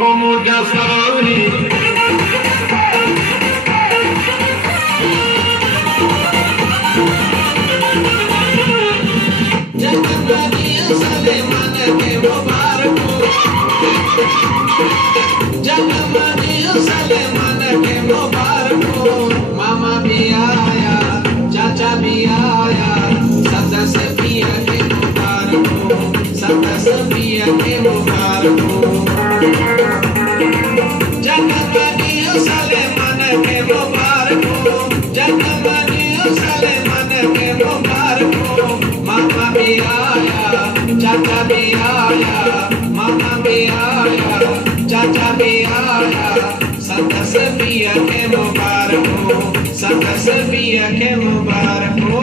मुझा सारी जगमगी सले मन के मुबारक जगमगी सले मन के मुबारक मामा भी आया चाचा भी आया सदस्य भी के मुबारक सदस्य भी के मुबारक जगमगी सले मन के मुबारक जगमगी सले मन के मुबारक मामा भी आया चाचा भी आया मामा भी आया चाचा भी आया सदस्य भी के मुबारक सदस्य भी के मुबारक हो